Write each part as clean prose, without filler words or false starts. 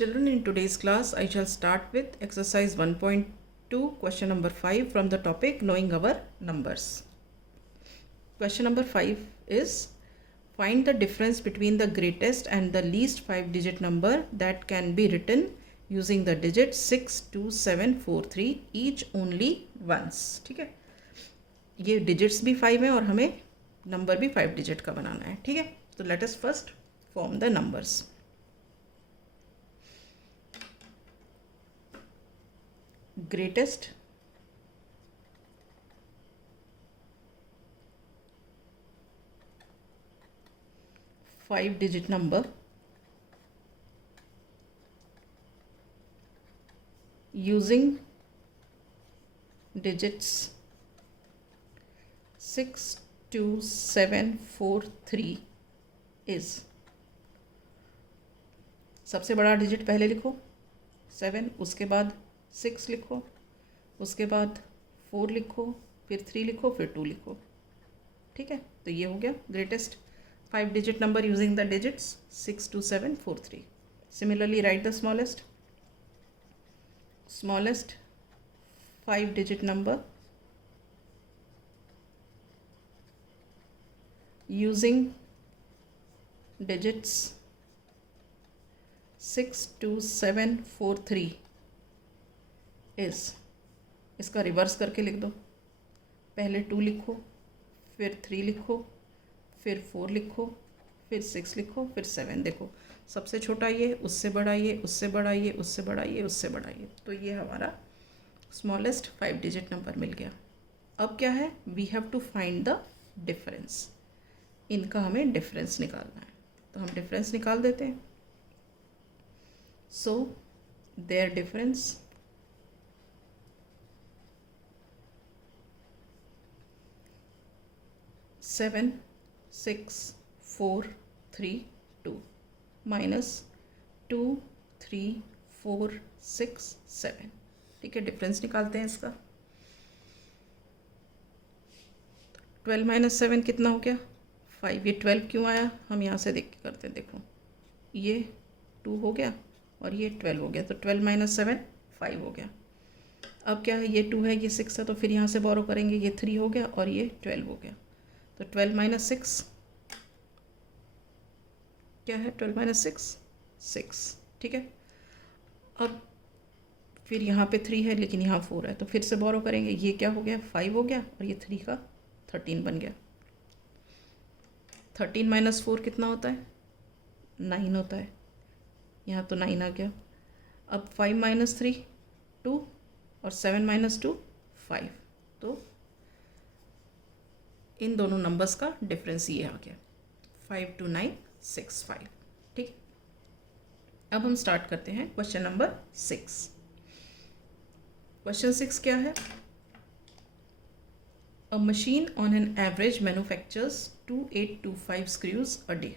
Children, in today's class, I shall start with exercise 1.2, question number 5 from the topic knowing our numbers. Question number 5 is find the difference between the greatest and the least 5-digit number that can be written using the digits 6, 2, 7, 4, 3 each only once. ठीक है, ये digits भी 5 है और हमें number भी 5 digit का बनाना है. ठीक है, तो let us first form the numbers. Greatest, five-digit number using digits 6, 2, 7, 4, 3 is. सबसे बड़ा डिजिट पहले लिखो 7, उसके बाद 6 लिखो, उसके बाद 4 लिखो, फिर 3 लिखो, फिर 2 लिखो. ठीक है, तो ये हो गया greatest 5-digit number using the digits 6, 2, 7, 4, 3. Similarly, write the smallest 5-digit number using digits 6, 2, 7, 4, 3 is. इसका रिवर्स करके लिख दो. पहले 2 लिखो, फिर 3 लिखो, फिर 4 लिखो, फिर 6 लिखो, फिर 7. देखो सबसे छोटा ये, उससे बड़ा ये, उससे बड़ा ये, उससे बड़ा ये, उससे बड़ा ये. तो ये हमारा स्मॉलेस्ट 5-digit नंबर मिल गया. अब क्या है, we have to find the difference. इनका हमें डिफरेंस निकालना है, तो हम डिफरेंस निकाल देते हैं. So there difference seven 6, 4, 3, 2 minus 2, 3, 4, 6, 7. ठीक है, डिफरेंस निकालते हैं इसका. 12 minus 7 कितना हो गया 5. ये 12 क्यों आया, हम यहाँ से देख के करते हैं. देखो ये 2 हो गया और ये 12 हो गया, तो 12 minus 7 5 हो गया. अब क्या है, ये 2 है, ये 6 है, तो फिर यहाँ से बोरो करेंगे. ये 3 हो गया और ये 12 हो गया. तो 12 minus 6 क्या है, 12 minus 6 6. ठीक है, अब फिर यहाँ पे 3 है लेकिन यहाँ 4 है, तो फिर से बोरो करेंगे. ये क्या हो गया 5 हो गया और ये 3 का 13 बन गया. 13 minus 4 कितना होता है 9 होता है. यहाँ तो 9 आ गया. अब 5 minus 3 2 और 7 minus 2 5. तो इन दोनों नंबर्स का डिफरेंस ये आ गया 52965. ठीक, अब हम स्टार्ट करते हैं क्वेश्चन नंबर 6. क्वेश्चन 6 क्या है, a machine on an average manufactures 2825 screws a day.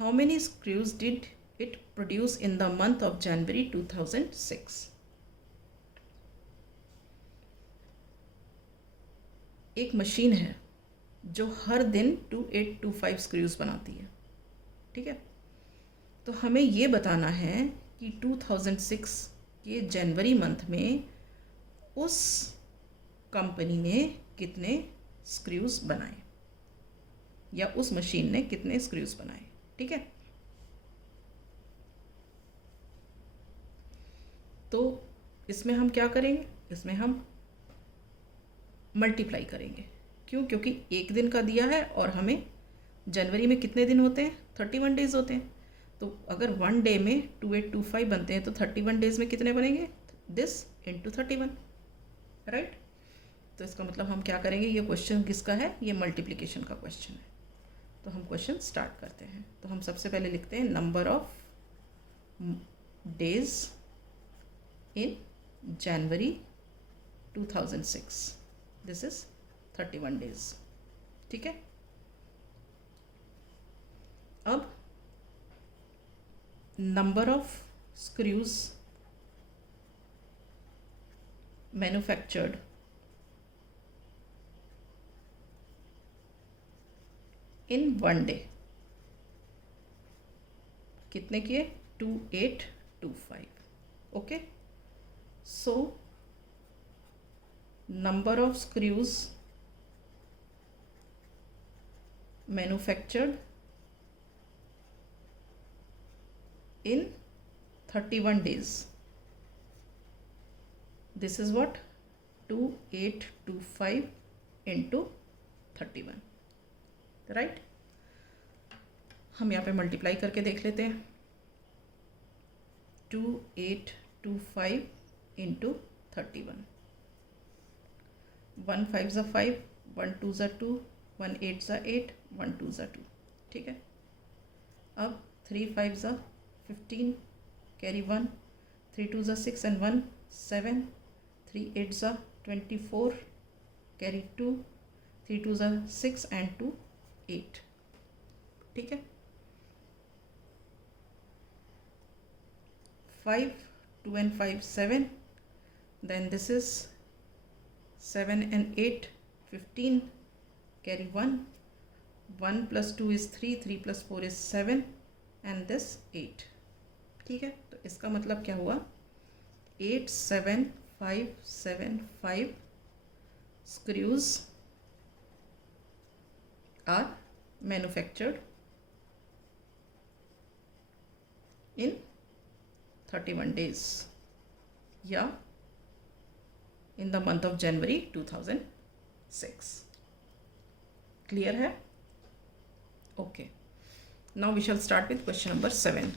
How many screws did it produce in the month of January 2006? एक मशीन है जो हर दिन 2825 स्क्रूज बनाती है. ठीक है, तो हमें ये बताना है कि 2006 के जनवरी मंथ में उस कंपनी ने कितने स्क्रूज बनाए या उस मशीन ने कितने स्क्रूज बनाए. ठीक है, तो इसमें हम क्या करेंगे, इसमें हम मल्टीप्लाई करेंगे. क्यों, क्योंकि एक दिन का दिया है और हमें जनवरी में कितने दिन होते हैं 31 डेज होते हैं. तो अगर 1 डे में 2825 बनते हैं तो 31 डेज में कितने बनेंगे, दिस इंटू 31. राइट, तो इसका मतलब हम क्या करेंगे, ये क्वेश्चन किसका है, ये मल्टीप्लिकेशन का क्वेश्चन है. तो हम क्वेश्चन स्टार्ट करते हैं. तो हम सबसे पहले लिखते हैं number of days in January 2006. This is 31 days. ठीक है, अब number of screws manufactured in 1 day. कितने किए 2825. Okay, so number of screws manufactured in 31 days. This is what 2825 into 31, right. हम यहाँ पे मल्टीप्लाई करके देख लेते हैं. 2825 इंटू 31. 1 5 ज़ा 5, 1 2 ज़ा 2, 1 8 ज़ा 8, 1 2 ज़ा 2. ठीक है. अब 3 5 ज़ा 15, कैरी 1, 3 2 ज़ा 6 एंड 1 7, 3 8 ज़ा 24, कैरी 2, 3 2 ज़ा 6 एंड 2 8. ठीक है. 5 2 and 5 7, then this is 7 and 8 15, carry 1, 1 plus 2 is 3, 3 plus 4 is 7 and this 8. ठीक है. तो इसका मतलब क्या हुआ, 87575 screws are manufactured in 31 days या in the month of January 2006. Clear है? Okay. Now we shall start with question number 7.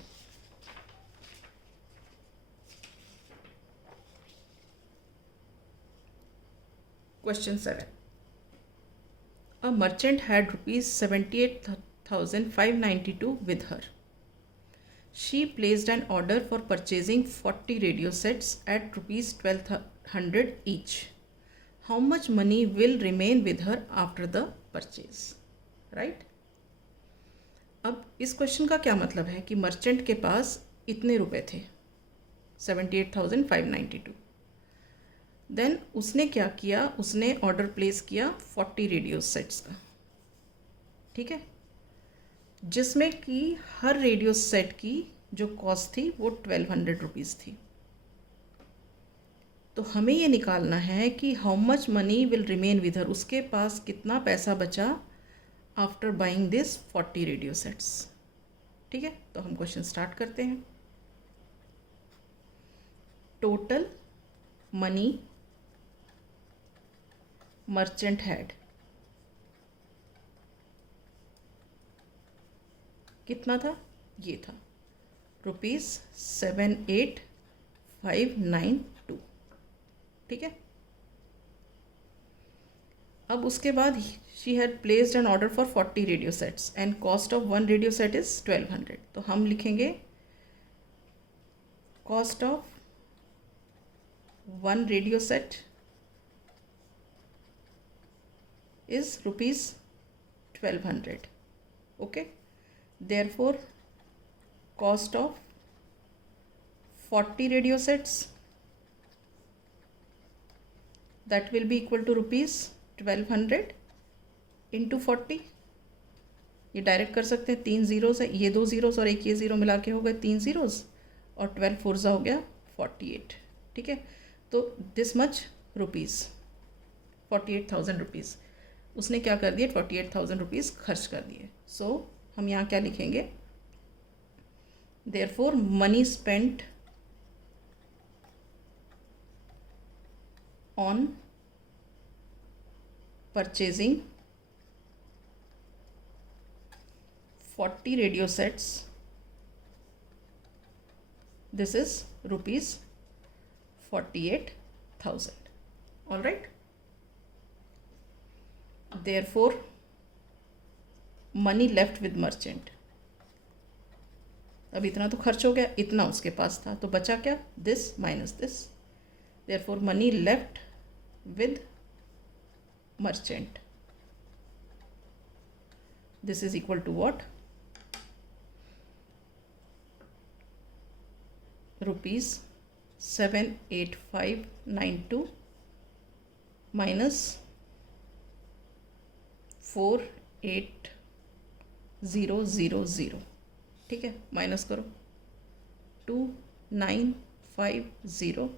Question 7. A merchant had rupees 78,592 with her. She placed an order for purchasing 40 radio sets at rupees 1200 each. How much money will remain with her after the purchase? Right? अब इस question का क्या मतलब है कि merchant के पास इतने रुपए थे 78,592. देन उसने क्या किया, उसने ऑर्डर प्लेस किया 40 रेडियो सेट्स का. ठीक है. जिसमें कि हर रेडियो सेट की जो कॉस्ट थी वो 1200 रुपीज़ थी. तो हमें ये निकालना है कि how much money will remain with her, उसके पास कितना पैसा बचा after buying this 40 radio sets. ठीक है. तो हम क्वेश्चन स्टार्ट करते हैं. टोटल मनी मर्चेंट हैड कितना था, ये था ₹78592. ठीक है. अब उसके बाद she had placed an order for 40 radio sets and cost of 1 radio set is 1200. तो हम लिखेंगे cost of 1 radio set is ₹1200. Okay. Therefore, cost of 40 radio sets, that will be equal to ₹1200 into 40. ये direct कर सकते हैं. 3 zeros है, ये 2 zeros और एक ये ज़ीरो मिला के हो गए 3 ज़ीरोज़ और 12 4 हो गया 48. ठीक है. तो दिस मच रुपीज़ 48,000 रुपीज़ उसने क्या कर दिए, 48,000 रुपीज़ खर्च कर दिए. सो हम यहाँ क्या लिखेंगे, therefore money spent on purchasing 40 radio sets, this is ₹48,000. All right. Therefore money left with merchant. अब इतना तो खर्च हो गया, इतना उसके पास था, तो बचा क्या, this minus this. Therefore money left with merchant, this is equal to what, ₹78592 minus 48,000. ठीक है. माइनस करो 2950,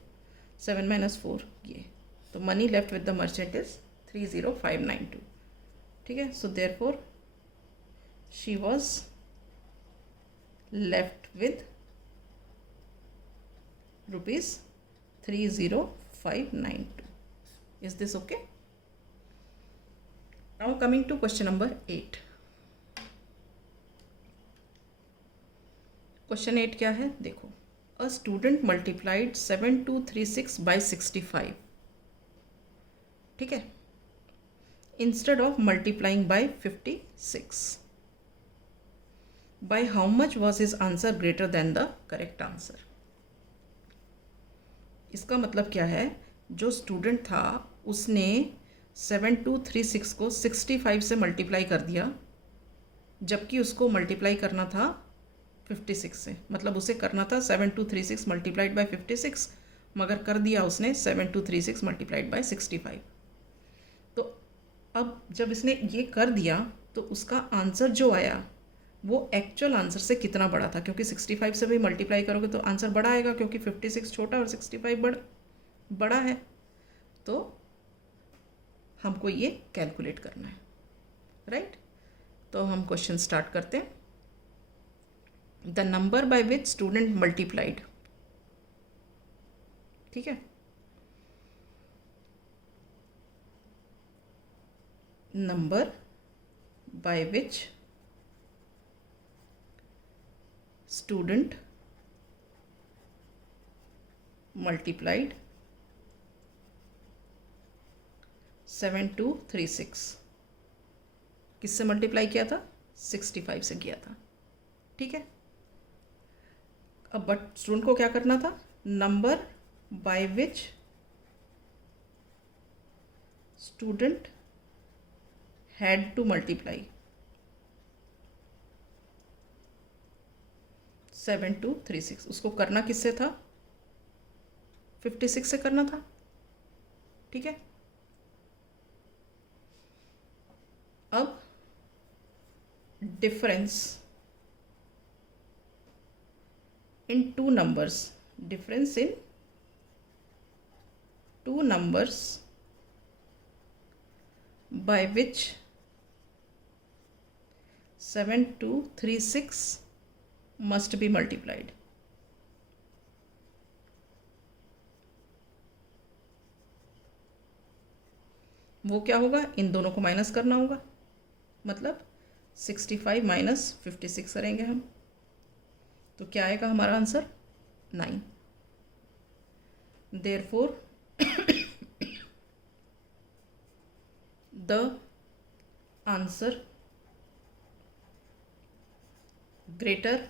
7 minus 4 ये, तो money left with the merchant is 30592. ठीक है, so therefore she was left with ₹30592. Is this okay? Now coming to question number 8. Question 8 क्या है देखो. A student multiplied 7236 by 65. ठीक है, instead of multiplying by 56. By how much was his answer greater than the correct answer? इसका मतलब क्या है, जो स्टूडेंट था उसने 7236 को 65 से मल्टीप्लाई कर दिया, जबकि उसको मल्टीप्लाई करना था 56 से. मतलब उसे करना था 7236 मल्टीप्लाइड बाय 56, मगर कर दिया उसने 7236 मल्टीप्लाइड बाय 65. तो अब जब इसने ये कर दिया तो उसका आंसर जो आया वो एक्चुअल आंसर से कितना बड़ा था, क्योंकि 65 से भी मल्टीप्लाई करोगे तो आंसर बड़ा आएगा, क्योंकि 56 छोटा और 65 बड़ा है. तो हमको ये कैलकुलेट करना है, राइट. तो हम क्वेश्चन स्टार्ट करते हैं. The number by which student multiplied. ठीक है, number by which student multiplied 7236. किससे मल्टीप्लाई किया था? 65 से किया था. ठीक है, अब बट स्टूडेंट को क्या करना था? Number by which student had to multiply 7236. उसको करना किससे था? 56 से करना था. ठीक है, अब difference in two numbers, difference in two numbers by which 7236 must be multiplied. वो क्या होगा? इन दोनों को माइनस करना होगा, मतलब 65 माइनस 56 करेंगे हम, तो क्या आएगा हमारा answer? 9. Therefore the answer greater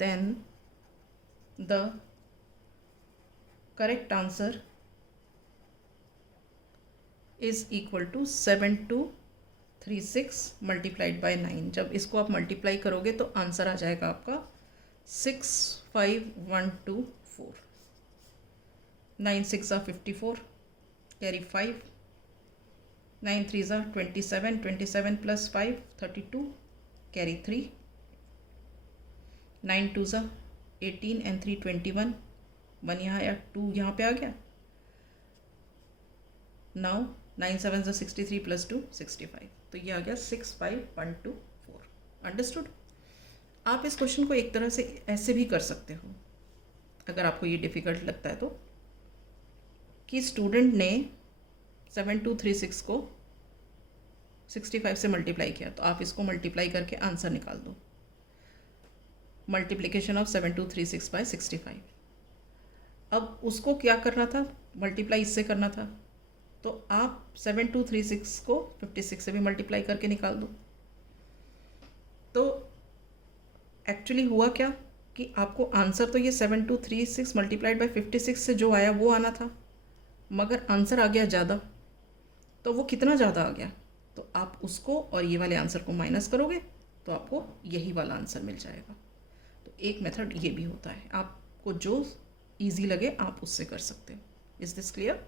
then the correct answer is equal to 7236 multiplied by 9. जब इसको आप मल्टीप्लाई करोगे तो आंसर आ जाएगा आपका 65124. 9 6 are 54, carry 5, 9 3 are 27, 27 plus 5 32, carry 3, 9 2 are 18 and 3 21, 1 यहाँ आया, 2 यहाँ पे आ गया. नाउ 9 7 are 63 plus 2 65, तो ये आ गया 65124. अंडरस्टूड. आप इस क्वेश्चन को एक तरह से ऐसे भी कर सकते हो, अगर आपको ये डिफ़िकल्ट लगता है तो, कि स्टूडेंट ने 7236 को 65 से मल्टीप्लाई किया, तो आप इसको मल्टीप्लाई करके आंसर निकाल दो. Multiplication of 7236 by 65. अब उसको क्या करना था? मल्टीप्लाई इससे करना था, तो आप 7236 को 56 से भी मल्टीप्लाई करके निकाल दो. तो एक्चुअली हुआ क्या कि आपको आंसर तो ये 7236 मल्टीप्लाइड बाय 56 से जो आया वो आना था, मगर आंसर आ गया ज़्यादा. तो वो कितना ज़्यादा आ गया? तो आप उसको और ये वाले आंसर को माइनस करोगे तो आपको यही वाला आंसर मिल जाएगा. तो एक मेथड ये भी होता है, आपको जो ईजी लगे आप उससे कर सकते हो. Is this clear?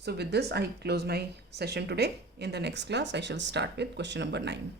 So with this I close my session today. In the next class I shall start with question number 9.